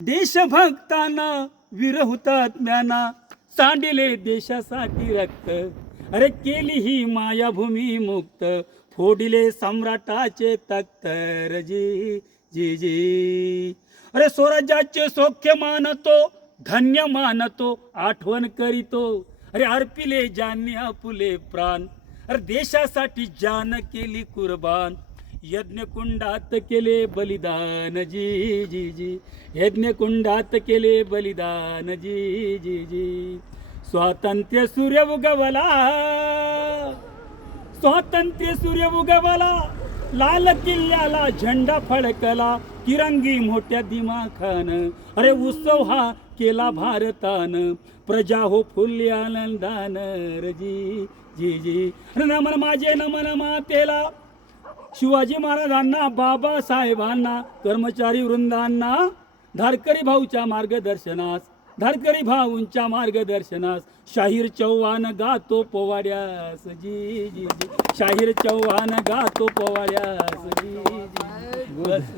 देशभक्तांना वीर हुतात्म्यांना सांडिले देशासाठी रक्त, अरे केली ही मायाभूमी मुक्त, फोडिले सम्राटाचे तख्त जी जी जी. अरे स्वराज्याचे सौख्य मानतो, धन्य मानतो, आठवण करीतो, अरे अर्पिले ज्यांनी आपुले प्राण, अरे देशासाठी जान केली कुर्बान, यज्ञकुंडात केले बलिदान जी जी जी. यज्ञकुंडात केले बलिदान जी जी जी. स्वातंत्र्य सूर्य उगवला, स्वातंत्र्य सूर्य उगवला, लाल किल्ल्याला झेंडा फडकला, तिरंगी मोठ्या दिमाखानं, अरे उत्सव हा केला भारतानं, प्रजा हो फुलली आनंदानं जी जी जी. नमन माझे नमन मातेला, शिवाजी महाराजांना, बाबासाहेबांना, कर्मचारी वृंदांना, धारकरी भाऊच्या मार्गदर्शनास, धारकरी भाऊंच्या मार्गदर्शनास, शाहीर चव्हाण गातो पोवाड्यास जी जी जी. शाहीर चव्हाण गातो पोवाड्यास जी जी. बस.